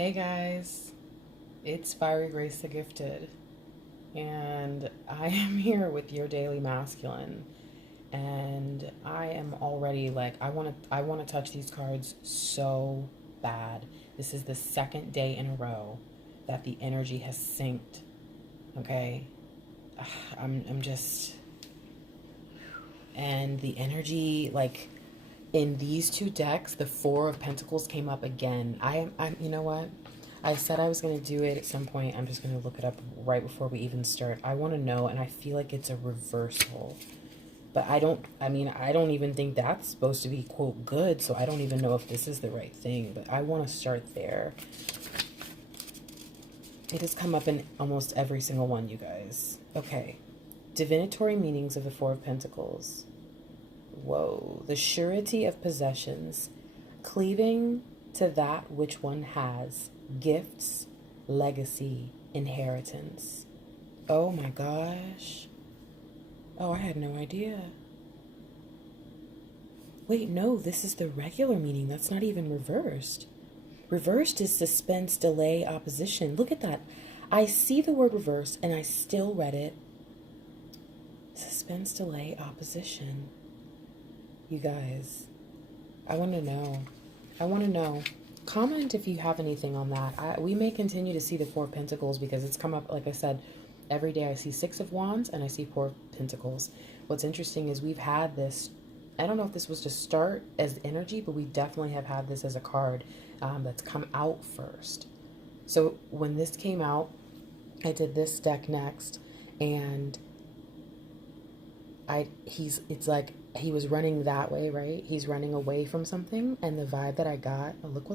Hey guys, it's Fiery Grace the Gifted, and I am here with your daily masculine, and I am already like I want to touch these cards so bad. This is the second day in a row that the energy has synced. Okay, I'm just, and the energy like in these two decks, the Four of Pentacles came up again. I'm you know what? I said I was going to do it at some point. I'm just going to look it up right before we even start. I want to know, and I feel like it's a reversal. But I don't even think that's supposed to be, quote, good, so I don't even know if this is the right thing. But I want to start there. It has come up in almost every single one, you guys. Okay. Divinatory meanings of the Four of Pentacles. Whoa. The surety of possessions. Cleaving to that which one has. Gifts, legacy, inheritance. Oh my gosh. Oh, I had no idea. Wait, no, this is the regular meaning. That's not even reversed. Reversed is suspense, delay, opposition. Look at that. I see the word reverse and I still read it. Suspense, delay, opposition. You guys, I want to know. I want to know. Comment if you have anything on that. We may continue to see the Four of Pentacles because it's come up, like I said, every day I see Six of Wands and I see Four of Pentacles. What's interesting is we've had this, I don't know if this was to start as energy, but we definitely have had this as a card that's come out first. So when this came out, I did this deck next, and it's like he was running that way, right? He's running away from something, and the vibe that I got, oh, look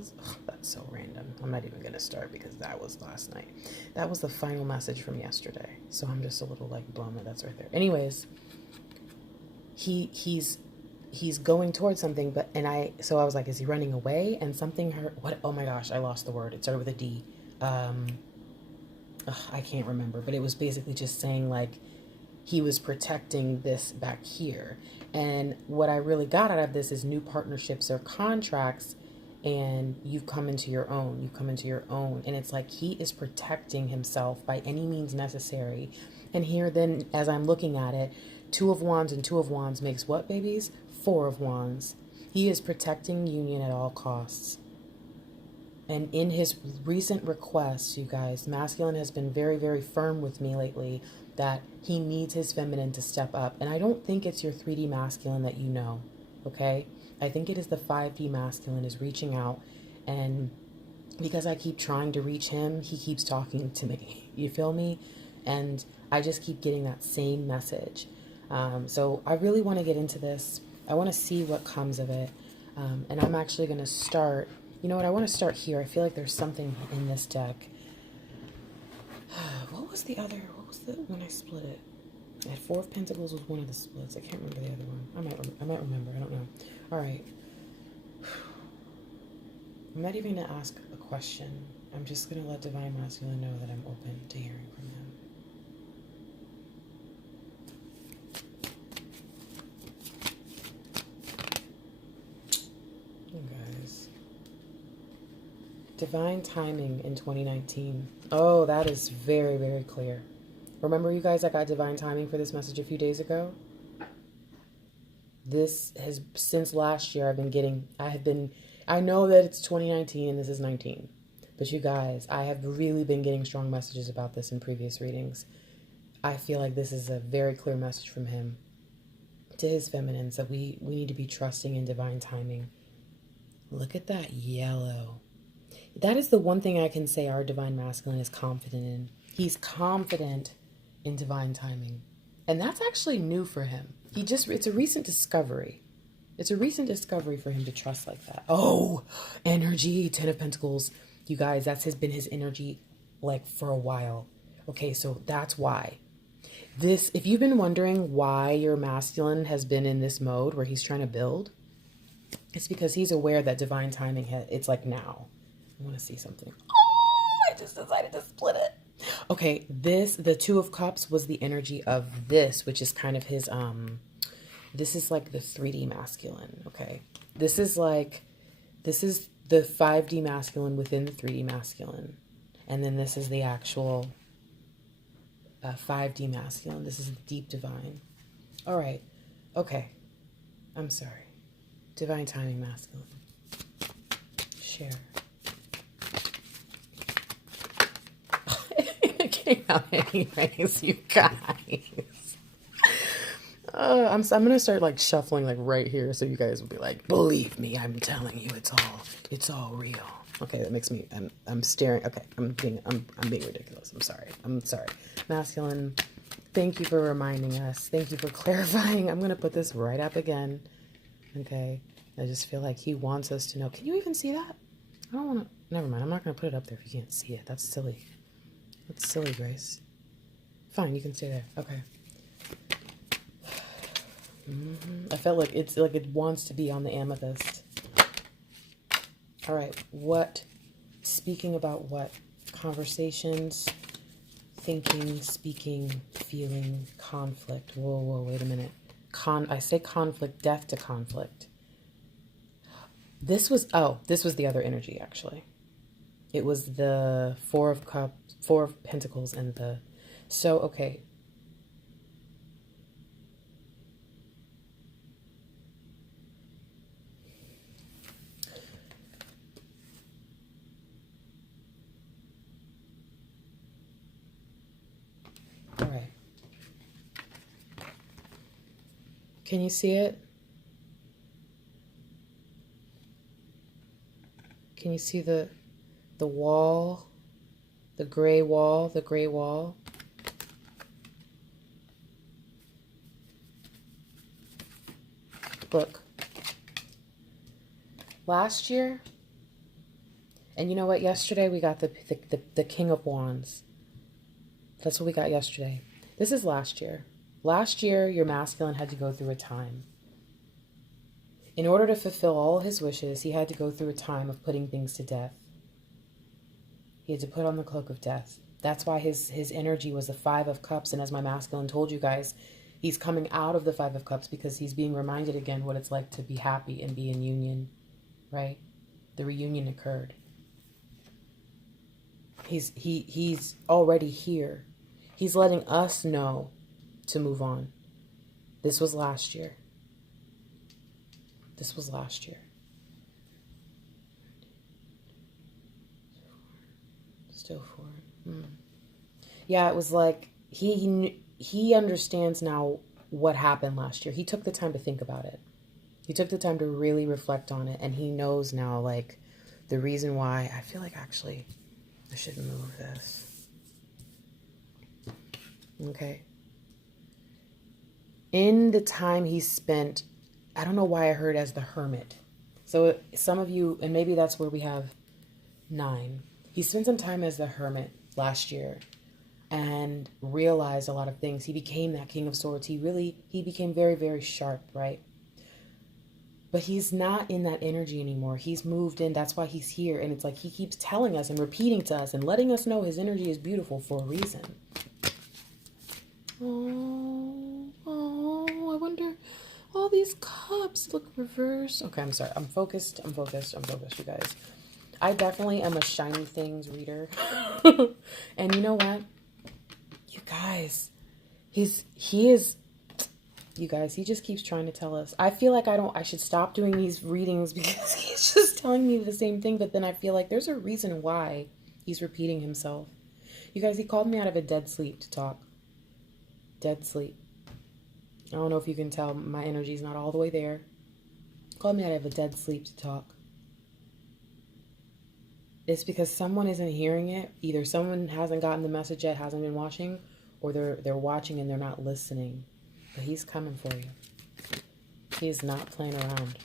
that's so random. I'm not even gonna start because that was last night. That was the final message from yesterday. So I'm just a little like blown that that's right there. Anyways, he's going towards something, so I was like, is he running away? And something hurt. What? Oh my gosh, I lost the word. It started with a D. I can't remember, but it was basically just saying like he was protecting this back here. And what I really got out of this is new partnerships or contracts, and you've come into your own. You've come into your own. And it's like he is protecting himself by any means necessary. And here then, as I'm looking at it, Two of Wands and Two of Wands makes what, babies? Four of Wands. He is protecting union at all costs. And in his recent requests, you guys, masculine has been very, very firm with me lately that he needs his feminine to step up. And I don't think it's your 3D masculine that you know, okay? I think it is the 5D masculine is reaching out. And because I keep trying to reach him, he keeps talking to me. You feel me? And I just keep getting that same message. So I really want to get into this. I want to see what comes of it. And I'm actually going to start... You know what? I want to start here. I feel like there's something in this deck. What was the when I split it? I had Four of Pentacles was one of the splits. I can't remember the other one. I might remember. I don't know. All right. I'm not even going to ask a question. I'm just going to let Divine Masculine know that I'm open to hearing from him. Divine timing in 2019. Oh, that is very, very clear. Remember, you guys, I got divine timing for this message a few days ago? This has, since last year, I know that it's 2019 and this is 19. But you guys, I have really been getting strong messages about this in previous readings. I feel like this is a very clear message from him to his feminines that we need to be trusting in divine timing. Look at that yellow. That is the one thing I can say our divine masculine is confident in. He's confident in divine timing. And that's actually new for him. It's a recent discovery. It's a recent discovery for him to trust like that. Oh, energy, 10 of Pentacles. You guys, that's been his energy like for a while. Okay, so that's why. If you've been wondering why your masculine has been in this mode where he's trying to build, it's because he's aware that divine timing, it's like now. I want to see something. Oh, I just decided to split it. Okay, the Two of Cups was the energy of this, which is kind of his, this is like the 3D masculine, okay? This is the 5D masculine within the 3D masculine. And then this is the actual 5D masculine. This is the deep divine. All right. Okay. I'm sorry. Divine timing masculine. Share. It came out anyways, you guys. I'm gonna start like shuffling like right here, so you guys will be like, believe me, I'm telling you, it's all real. Okay, that makes me. I'm staring. Okay, I'm being ridiculous. I'm sorry. Masculine. Thank you for reminding us. Thank you for clarifying. I'm gonna put this right up again. Okay. I just feel like he wants us to know. Can you even see that? I don't want to. Never mind. I'm not gonna put it up there if you can't see it. That's silly. That's silly, Grace. Fine, you can stay there. Okay. I felt like it's like it wants to be on the amethyst. All right. Speaking about what? Conversations, thinking, speaking, feeling, conflict. Whoa, wait a minute. I say conflict, death to conflict. This was the other energy, actually. It was the Four of Pentacles, and okay. All right. Can you see it? Can you see the wall, the gray wall, Look. Last year, and you know what? Yesterday we got the King of Wands. That's what we got yesterday. This is last year. Last year, your masculine had to go through a time. In order to fulfill all his wishes, he had to go through a time of putting things to death. He had to put on the cloak of death. That's why his energy was the 5 of Cups. And as my masculine told you guys, he's coming out of the 5 of Cups because he's being reminded again what it's like to be happy and be in union, right? The reunion occurred. He's already here. He's letting us know to move on. This was last year. Still 4. Yeah, it was like he understands now what happened last year. He took the time to think about it. He took the time to really reflect on it, and he knows now like the reason why. I feel like actually I should move this. Okay. In the time he spent, I don't know why I heard as the hermit. So some of you, and maybe that's where we have 9. He spent some time as the hermit last year and realized a lot of things. He became that King of Swords. He became very, very sharp, right? But he's not in that energy anymore. He's moved in. That's why he's here. And it's like he keeps telling us and repeating to us and letting us know his energy is beautiful for a reason. Oh, I wonder. All these cups look reversed. Okay, I'm sorry. I'm focused, you guys. I definitely am a shiny things reader. And you know what? You guys, he is, you guys, he just keeps trying to tell us. I feel like I should stop doing these readings because he's just telling me the same thing. But then I feel like there's a reason why he's repeating himself. You guys, he called me out of a dead sleep to talk. Dead sleep. I don't know if you can tell, my energy's not all the way there. Called me out of a dead sleep to talk. It's because someone isn't hearing it. Either someone hasn't gotten the message yet, hasn't been watching, or they're watching and they're not listening. But he's coming for you. He's not playing around.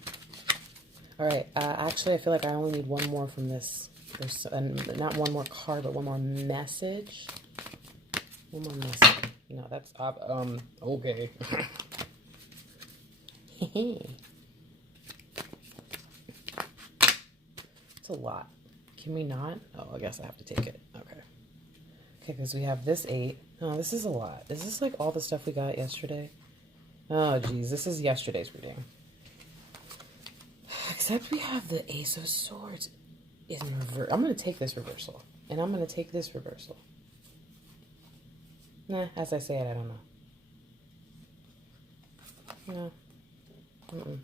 All right. Actually, I feel like I only need one more from this. There's not one more card, but one more message. One more message. No, that's okay. It's a lot. Can we not? Oh, I guess I have to take it. Okay. Okay, because we have this 8. Oh, this is a lot. Is this like all the stuff we got yesterday? Oh, geez. This is yesterday's reading. Except we have the Ace of Swords in reverse. I'm going to take this reversal. And I'm going to take this reversal. Nah, as I say it, I don't know. No.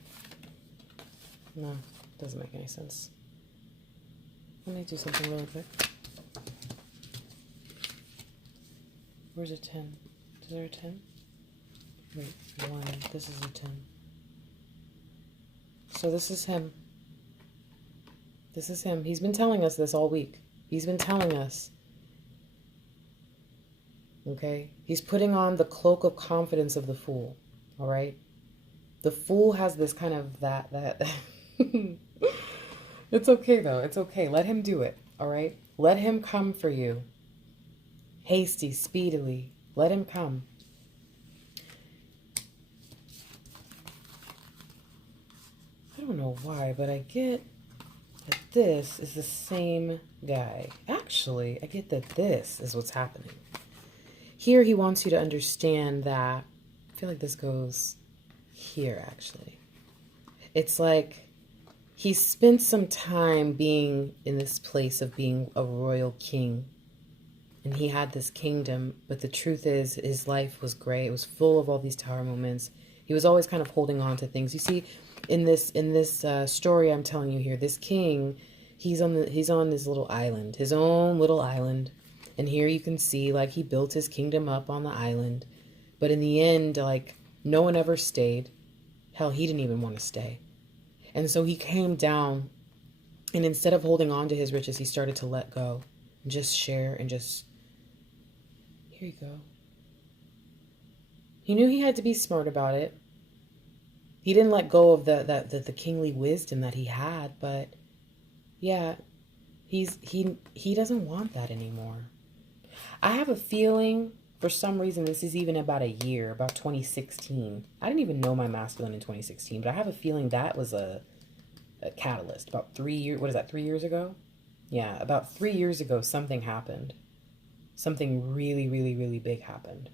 No, doesn't make any sense. Let me do something really quick. Where's a 10? Is there a 10? Wait, 1. This is a 10. So this is him. This is him. He's been telling us this all week. He's been telling us. Okay? He's putting on the cloak of confidence of the fool. All right? The fool has this kind of that. It's okay, though. It's okay. Let him do it. All right? Let him come for you. Hasty, speedily. Let him come. I don't know why, but I get that this is the same guy. Actually, I get that this is what's happening. Here, he wants you to understand that, I feel like this goes here, actually. It's like he spent some time being in this place of being a royal king. And he had this kingdom, but the truth is his life was great. It was full of all these tower moments. He was always kind of holding on to things. You see, in this story I'm telling you here, this king, he's on this little island, his own little island. And here you can see, like, he built his kingdom up on the island. But in the end, like, no one ever stayed. Hell, he didn't even want to stay. And so he came down, and instead of holding on to his riches, he started to let go and just share and just, here you go. He knew he had to be smart about it. He didn't let go of the kingly wisdom that he had, but yeah, he doesn't want that anymore. I have a feeling, for some reason, this is even about a year, about 2016. I didn't even know my masculine in 2016, but I have a feeling that was a catalyst. About 3 years, what is that, 3 years ago? Yeah, about 3 years ago, something happened. Something really, really, really big happened.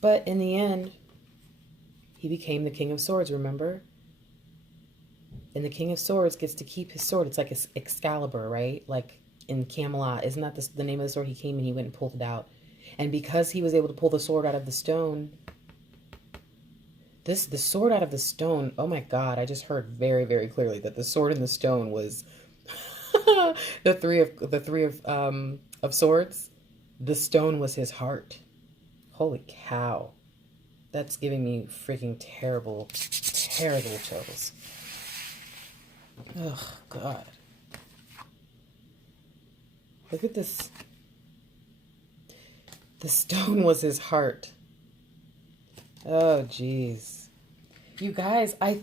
But in the end, he became the King of Swords, remember? And the King of Swords gets to keep his sword. It's like Excalibur, right? Like in Camelot. Isn't that the name of the sword? He came and he went and pulled it out. And because he was able to pull the sword out of the stone, the sword out of the stone, oh my God, I just heard very, very clearly that the sword in the stone was the three of swords. The stone was his heart. Holy cow. That's giving me freaking terrible, terrible chills. Oh, God. Look at this. The stone was his heart. Oh, geez. You guys, I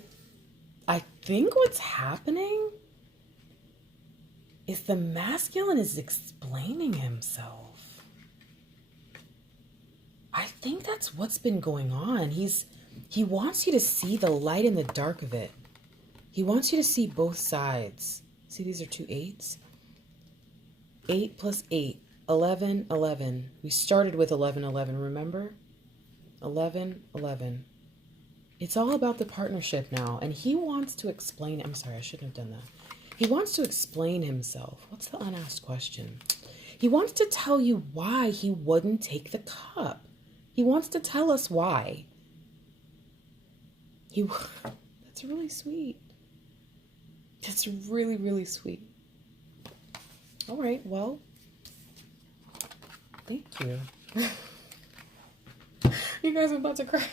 think what's happening is the masculine is explaining himself. I think that's what's been going on. He wants you to see the light and the dark of it. He wants you to see both sides. See, these are 2 8s. 8 plus 8. 11, 11. We started with 11, 11, remember? 11, 11. It's all about the partnership now. And he wants to explain. I'm sorry, I shouldn't have done that. He wants to explain himself. What's the unasked question? He wants to tell you why he wouldn't take the cup. He wants to tell us why. That's really sweet. That's really, really sweet. All right, well, thank you. You guys are about to cry.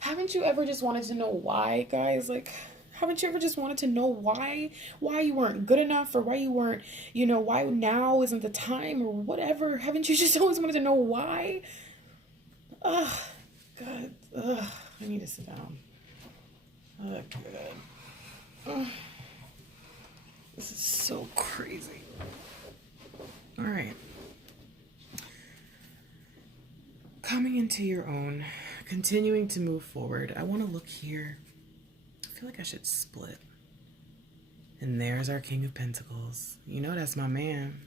Haven't you ever just wanted to know why, guys? Like, haven't you ever just wanted to know why you weren't good enough, or why you weren't, why now isn't the time, or whatever? Haven't you just always wanted to know why? Ugh, God, ugh, I need to sit down. Oh, God. Ugh. This is so crazy. All right. Coming into your own, continuing to move forward. I want to look here. I feel like I should split. And there's our King of Pentacles. You know that's my man.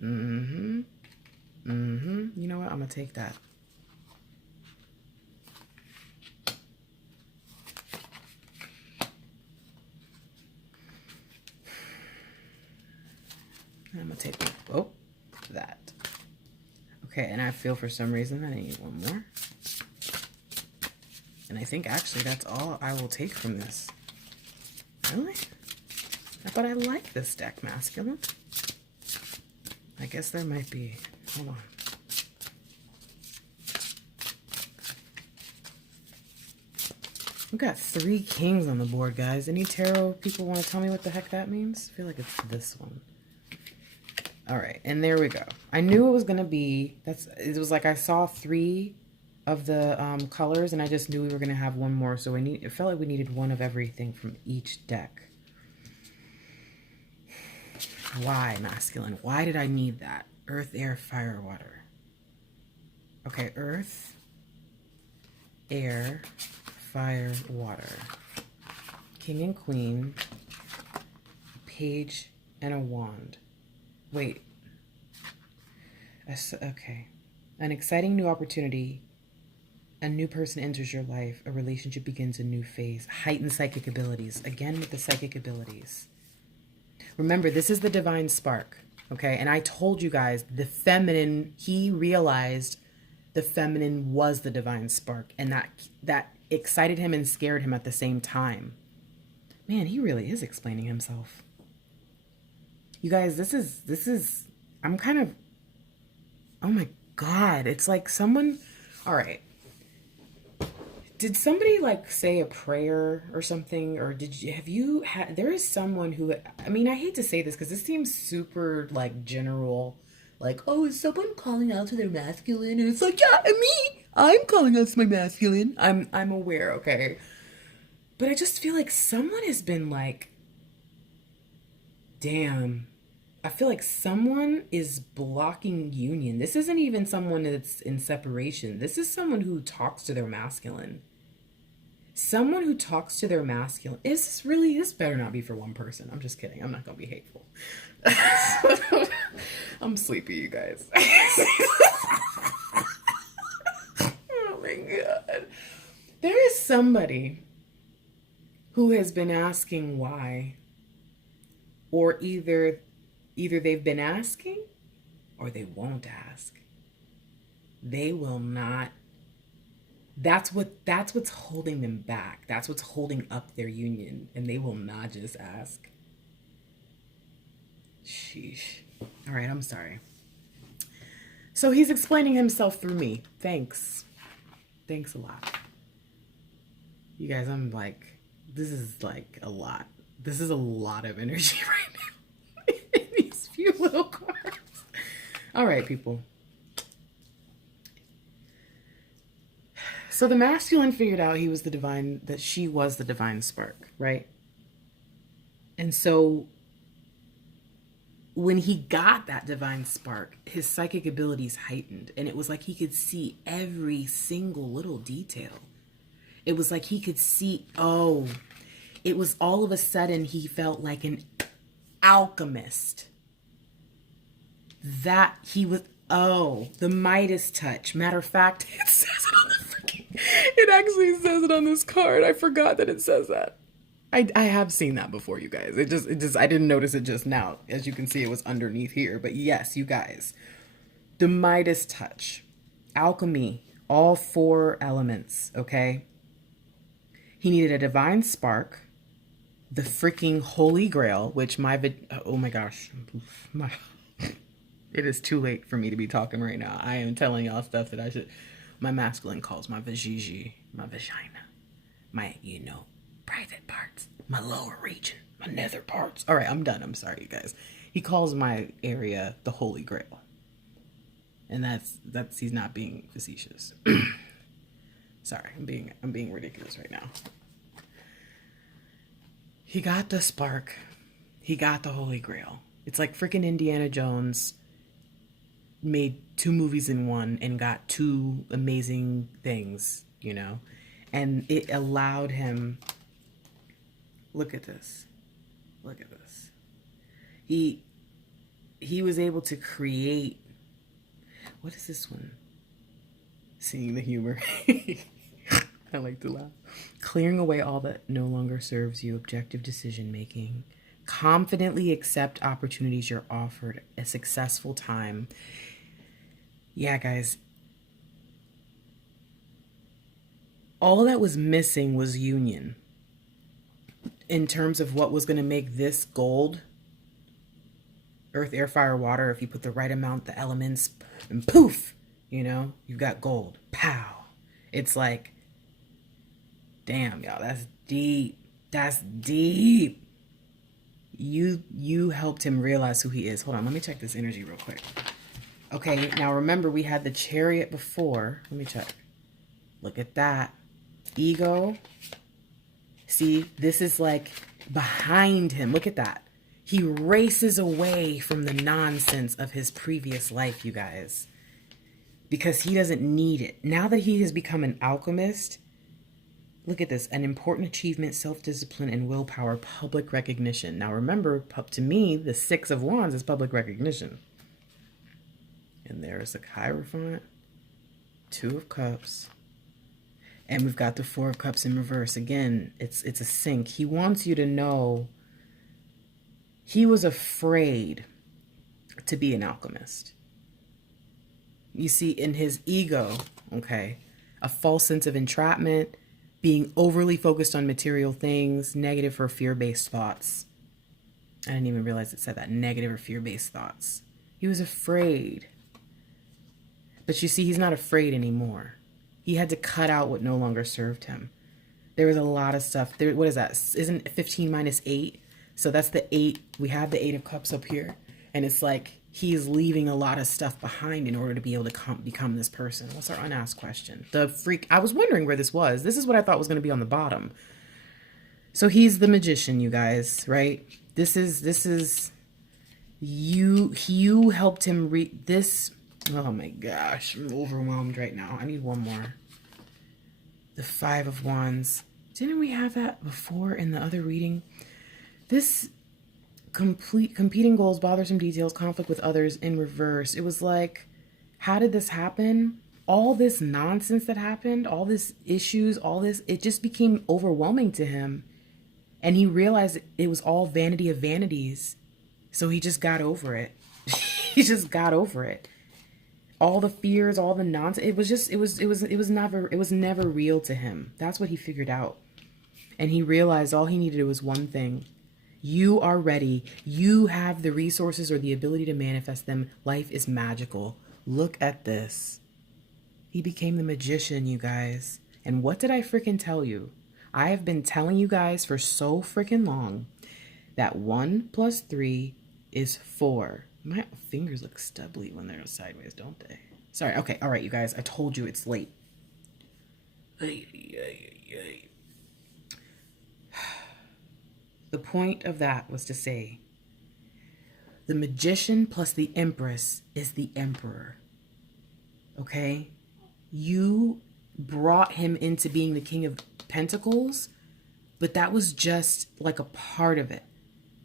You know what? I'm going to take that. I'm gonna take that. Okay, and I feel for some reason that I need one more. And I think actually that's all I will take from this. Really? But I like this deck, masculine. I guess there might be. Hold on. We've got 3 kings on the board, guys. Any tarot people want to tell me what the heck that means? I feel like it's this one. All right, and there we go. I knew it was going to be, it was like I saw 3 of the colors, and I just knew we were going to have one more. So it felt like we needed one of everything from each deck. Why, masculine? Why did I need that? Earth, air, fire, water. Okay, earth, air, fire, water. King and queen, page, and a wand. Wait. Okay. An exciting new opportunity. A new person enters your life. A relationship begins a new phase. Heightened psychic abilities. Again with the psychic abilities. Remember, this is the divine spark. Okay? And I told you guys, the feminine, he realized the feminine was the divine spark. And that excited him and scared him at the same time. Man, he really is explaining himself. You guys, this is, I'm kind of, oh my God. It's like someone, all right. Did somebody like say a prayer or something? Or there is someone who, I mean, I hate to say this because this seems super like general, like, oh, is someone calling out to their masculine? And it's like, yeah, me, I'm calling out to my masculine. I'm aware, okay? But I just feel like someone has been like, damn, I feel like someone is blocking union. This isn't even someone that's in separation. This is someone who talks to their masculine. Someone who talks to their masculine. This better not be for one person. I'm just kidding. I'm not going to be hateful. I'm sleepy, you guys. Oh my God. There is somebody who has been asking why, or either they've been asking or they won't ask. They will not. That's what's holding them back. That's what's holding up their union, and they will not just ask. Sheesh. All right, I'm sorry. So he's explaining himself through me. Thanks a lot. You guys, I'm like, this is like a lot. This is a lot of energy right now. These few little cards. All right, people. So the masculine figured out that she was the divine spark, right? And so when he got that divine spark, his psychic abilities heightened, and it was like he could see every single little detail. It was like he could see, it was all of a sudden he felt like an alchemist. That he was, the Midas touch. Matter of fact, it says it on the it actually says it on this card. I forgot that it says that. I have seen that before, you guys. It just I didn't notice it just now. As you can see, it was underneath here. But yes, you guys, the Midas touch, alchemy, all 4 elements, okay? He needed a divine spark, the freaking Holy Grail, which oh my gosh, it is too late for me to be talking right now. I am telling y'all stuff that my masculine calls my vagina, my, private parts, my lower region, my nether parts. All right, I'm done. I'm sorry, you guys. He calls my area the Holy Grail. And that's he's not being facetious. Sorry, I'm being ridiculous right now. He got the spark. He got the Holy Grail. It's like freaking Indiana Jones made 2 movies in one and got 2 amazing things, and it allowed him. Look at this. He was able to create. What is this one? Seeing the humor. I like to laugh. Clearing away all that no longer serves you. Objective decision making. Confidently accept opportunities you're offered. A successful time. Yeah, guys. All that was missing was union. In terms of what was going to make this gold, earth, air, fire, water, if you put the right amount, the elements, and poof, you know, you've got gold. Pow. It's like, damn, y'all, that's deep. That's deep. You helped him realize who he is. Hold on, let me check this energy real quick. Okay, now remember we had the Chariot before. Let me check. Look at that. Ego. See, this is like behind him. Look at that. He races away from the nonsense of his previous life, you guys. Because he doesn't need it. Now that he has become an alchemist, look at this. An important achievement, self-discipline, and willpower, public recognition. Now remember, to me, the Six of Wands is public recognition. And there's the Hierophant, Two of Cups. And we've got the Four of Cups in reverse. Again, it's a sync. He wants you to know he was afraid to be an alchemist. You see, in his ego, okay, a false sense of entrapment, being overly focused on material things, negative or fear-based thoughts. I didn't even realize it said that, negative or fear-based thoughts. He was afraid. But you see, he's not afraid anymore. He had to cut out what no longer served him. There was a lot of stuff. There, what is that? Isn't 15 minus 8? So that's the 8. We have the 8 of Cups up here. And it's like he's leaving a lot of stuff behind in order to be able to become this person. What's our unasked question? The freak. I was wondering where this was. This is what I thought was going to be on the bottom. So he's the magician, you guys, right? This is you helped him read this. Oh my gosh, I'm overwhelmed right now. I need one more. The Five of Wands. Didn't we have that before in the other reading? This competing goals, bothersome details, conflict with others in reverse. It was like, how did this happen? All this nonsense that happened, all this issues, all this, it just became overwhelming to him. And he realized it was all vanity of vanities. So he just got over it. He just got over it. All the fears, all the nonsense, it was never real to him. That's what he figured out. And he realized all he needed was one thing. You are ready. You have the resources or the ability to manifest them. Life is magical. Look at this. He became the magician, you guys. And what did I freaking tell you? I have been telling you guys for so freaking long that 1 + 3 is 4. My fingers look stubbly when they're sideways, don't they? Sorry. Okay. All right, you guys. I told you it's late. The point of that was to say the magician plus the empress is the emperor. Okay? You brought him into being the King of Pentacles, but that was just like a part of it.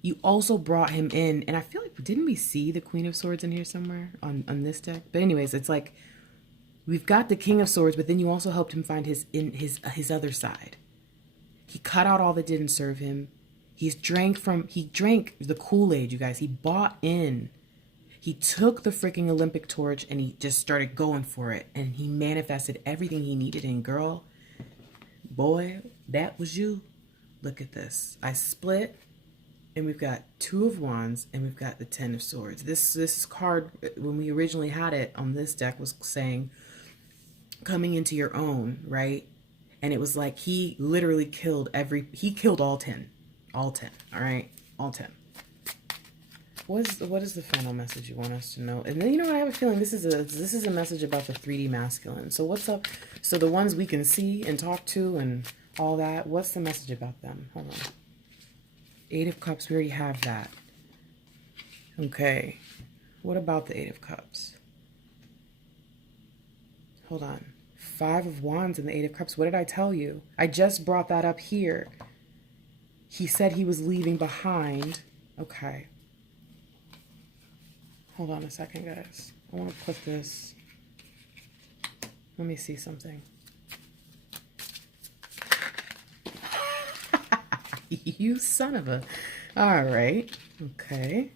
You also brought him in, and I feel like, didn't we see the Queen of Swords in here somewhere on this deck? But anyways, it's like we've got the King of Swords, but then you also helped him find his other side. He cut out all that didn't serve him. He drank the Kool-Aid, you guys. He bought in. He took the freaking Olympic torch and he just started going for it, and he manifested everything he needed. And girl, boy, that was you. Look at this. I split. And we've got Two of Wands, and we've got the Ten of Swords. This card, when we originally had it on this deck, was saying, coming into your own, right? And it was like he literally killed all 10. All 10, all right? All 10. What is the final message you want us to know? And then, you know what? I have a feeling this is a message about the 3D masculine. So what's up? So the ones we can see and talk to and all that, what's the message about them? Hold on. 8 of Cups, we already have that. Okay. What about the 8 of Cups? Hold on. 5 of Wands and the 8 of Cups. What did I tell you? I just brought that up here. He said he was leaving behind. Okay. Hold on a second, guys. I want to put this. Let me see something. You son of a... All right. Okay.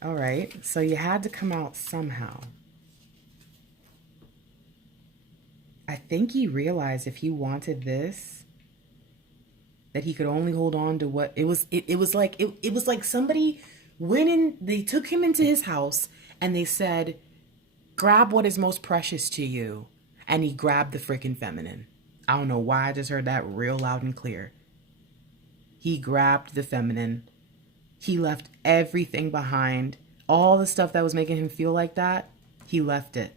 All right. So you had to come out somehow. I think he realized if he wanted this, that he could only hold on to what it was. It was like somebody went in, they took him into his house and they said, grab what is most precious to you. And he grabbed the freaking feminine. I don't know why I just heard that real loud and clear. He grabbed the feminine. He left everything behind. All the stuff that was making him feel like that, he left it.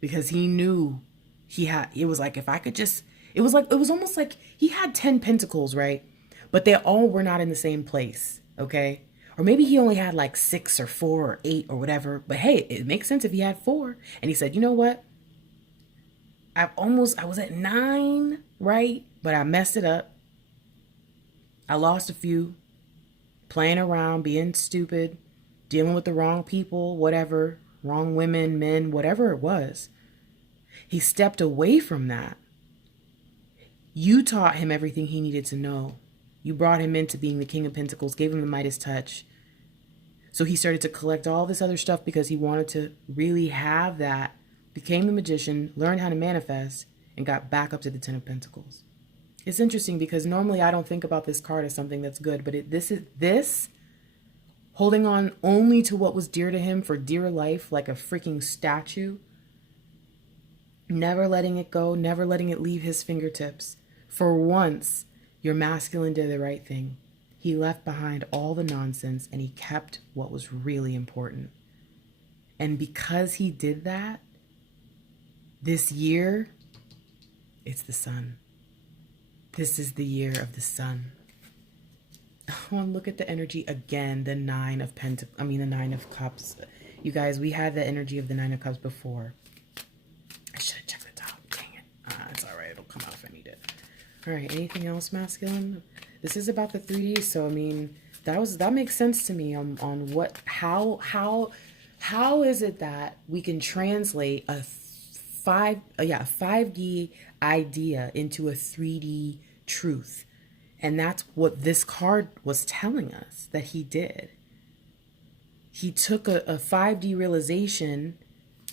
Because he knew it was like, if I could just, it was almost like he had 10 pentacles, right? But they all were not in the same place, okay? Or maybe he only had like 6 or 4 or 8 or whatever. But hey, it makes sense if he had 4. And he said, you know what? I was at 9, right? But I messed it up. I lost a few. Playing around, being stupid, dealing with the wrong people, whatever, wrong women, men, whatever it was. He stepped away from that. You taught him everything he needed to know. You brought him into being the King of Pentacles, gave him the Midas touch. So he started to collect all this other stuff because he wanted to really have that, became the magician, learned how to manifest, and got back up to the 10 of Pentacles. It's interesting because normally I don't think about this card as something that's good, but this holding on only to what was dear to him for dear life, like a freaking statue, never letting it go, never letting it leave his fingertips. For once, your masculine did the right thing. He left behind all the nonsense and he kept what was really important. And because he did that, this year, it's the sun. This is the year of the sun. Oh, and look at the energy again, the 9 of the 9 of Cups. You guys, we had the energy of the 9 of Cups before. I should have checked the top. Dang it. It's all right. It'll come out if I need it. All right. Anything else, masculine? This is about the 3D. So, I mean, that makes sense to me on what, how is it that we can translate a 5D idea into a 3D truth? And that's what this card was telling us that he did. He took a 5D realization,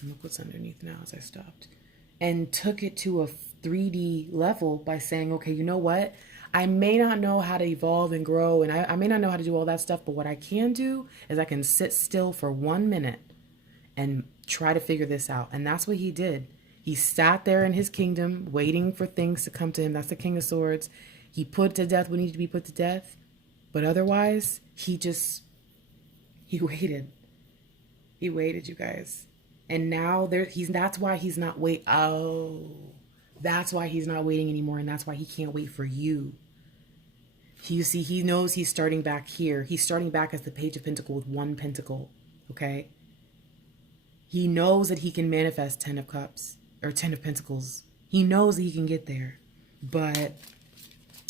and look what's underneath now as I stopped, and took it to a 3D level by saying, okay, you know what? I may not know how to evolve and grow, and I may not know how to do all that stuff, but what I can do is I can sit still for 1 minute and try to figure this out. And that's what he did. He sat there in his kingdom waiting for things to come to him. That's the King of Swords. He put to death what needed to be put to death. But otherwise, he waited. He waited, you guys. And now that's why he's not that's why he's not waiting anymore. And that's why he can't wait for you. You see, he knows he's starting back here. He's starting back as the Page of Pentacles with 1 pentacle. Okay? He knows that he can manifest 10 of Cups or 10 of Pentacles. He knows that he can get there. But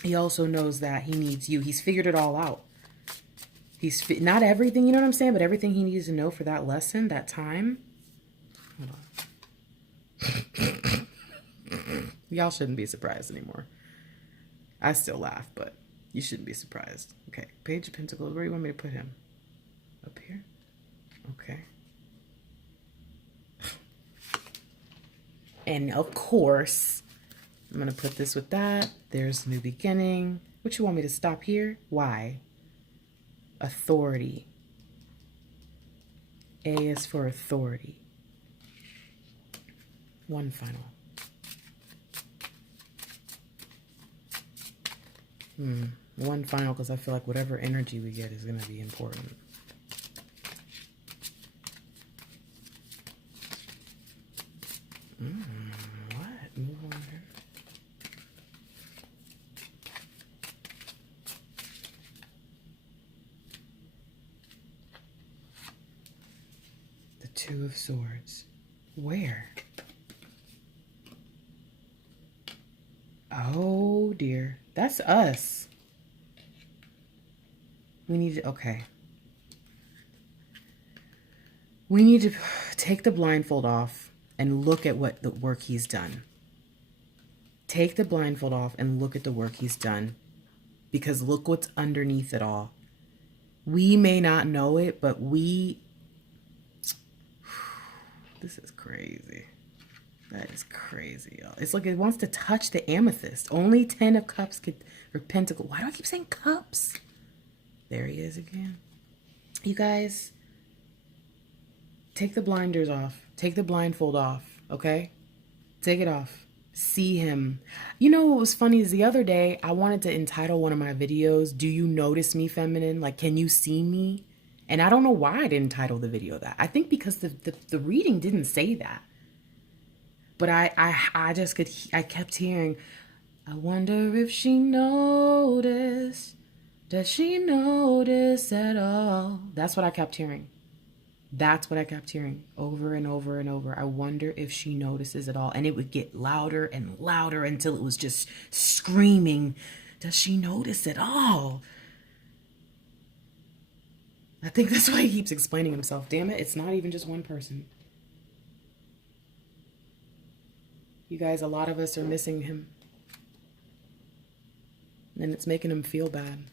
he also knows that he needs you. He's figured it all out. Not everything, you know what I'm saying? But everything he needs to know for that lesson, that time. Hold on. Y'all shouldn't be surprised anymore. I still laugh, but you shouldn't be surprised. Okay, Page of Pentacles. Where do you want me to put him? Up here? Okay. And of course, I'm going to put this with that. There's new beginning. What, you want me to stop here? Why? Authority. A is for authority. One final. One final, because I feel like whatever energy we get is going to be important. What? Move on here. The 2 of Swords. Where? Oh dear. That's us. We need to, okay. We need to take the blindfold off and look at what the work he's done. Take the blindfold off and look at the work he's done. Because look what's underneath it all. We may not know it, but this is crazy. That is crazy, y'all. It's like it wants to touch the amethyst. Only 10 of cups could, or pentacle. Why do I keep saying cups? There he is again. You guys, take the blinders off. Take the blindfold off, okay? Take it off. See him. You know what was funny is the other day, I wanted to entitle one of my videos, Do You Notice Me, Feminine? Like, can you see me? And I don't know why I didn't title the video that. I think because the reading didn't say that. But I just could, I kept hearing, I wonder if she noticed. Does she notice at all? That's what I kept hearing. That's what I kept hearing over and over and over. I wonder if she notices at all. And it would get louder and louder until it was just screaming, does she notice at all? I think that's why he keeps explaining himself. Damn it, it's not even just one person. You guys, a lot of us are missing him. And it's making him feel bad.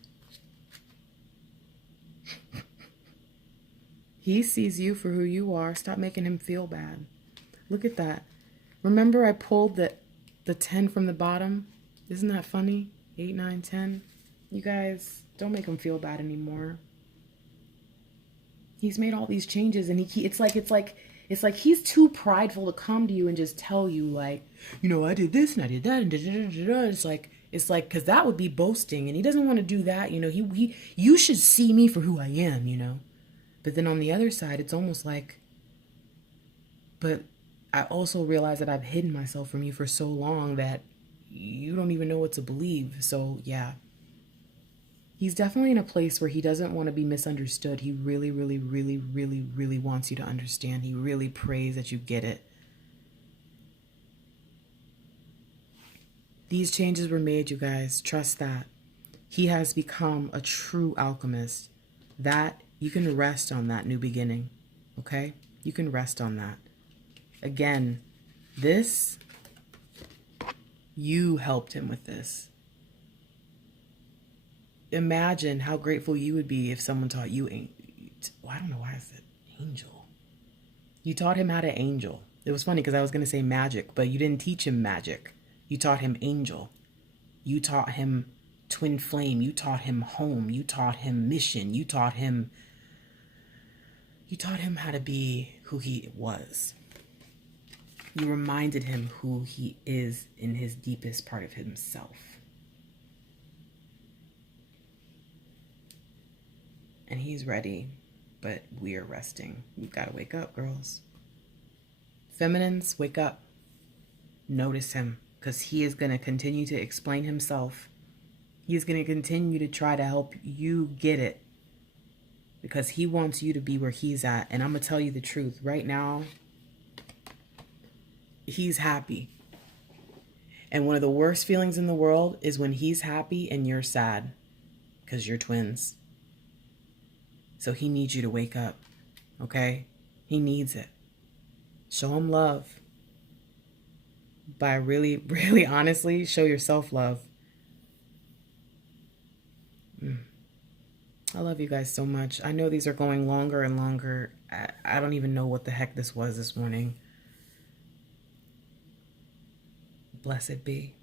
He sees you for who you are. Stop making him feel bad. Look at that. Remember I pulled the 10 from the bottom? Isn't that funny? 8, 9, 10. You guys, don't make him feel bad anymore. He's made all these changes and it's like he's too prideful to come to you and just tell you like, you know, I did this and I did that and da, da, da, da, da. It's like, because that would be boasting and he doesn't want to do that. You know, you should see me for who I am, you know. But then on the other side, it's almost like, but I also realize that I've hidden myself from you for so long that you don't even know what to believe. So yeah, he's definitely in a place where he doesn't want to be misunderstood. He really, really, really, really, really wants you to understand. He really prays that you get it. These changes were made, you guys. Trust that. He has become a true alchemist. That you can rest on that new beginning, okay? You can rest on that. Again, this, you helped him with this. Imagine how grateful you would be if someone taught you, well, I don't know why I said angel. You taught him how to angel. It was funny because I was going to say magic, but you didn't teach him magic. You taught him angel. You taught him twin flame. You taught him home. You taught him mission. You taught him how to be who he was. You reminded him who he is in his deepest part of himself. And he's ready, but we're resting. We've got to wake up, girls. Feminines, wake up. Notice him, because he is going to continue to explain himself. He's going to continue to try to help you get it. Because he wants you to be where he's at. And I'm going to tell you the truth. Right now, he's happy. And one of the worst feelings in the world is when he's happy and you're sad. Because you're twins. So he needs you to wake up. Okay? He needs it. Show him love. By really, really honestly, show yourself love. I love you guys so much. I know these are going longer and longer. I don't even know what the heck this was this morning. Blessed be.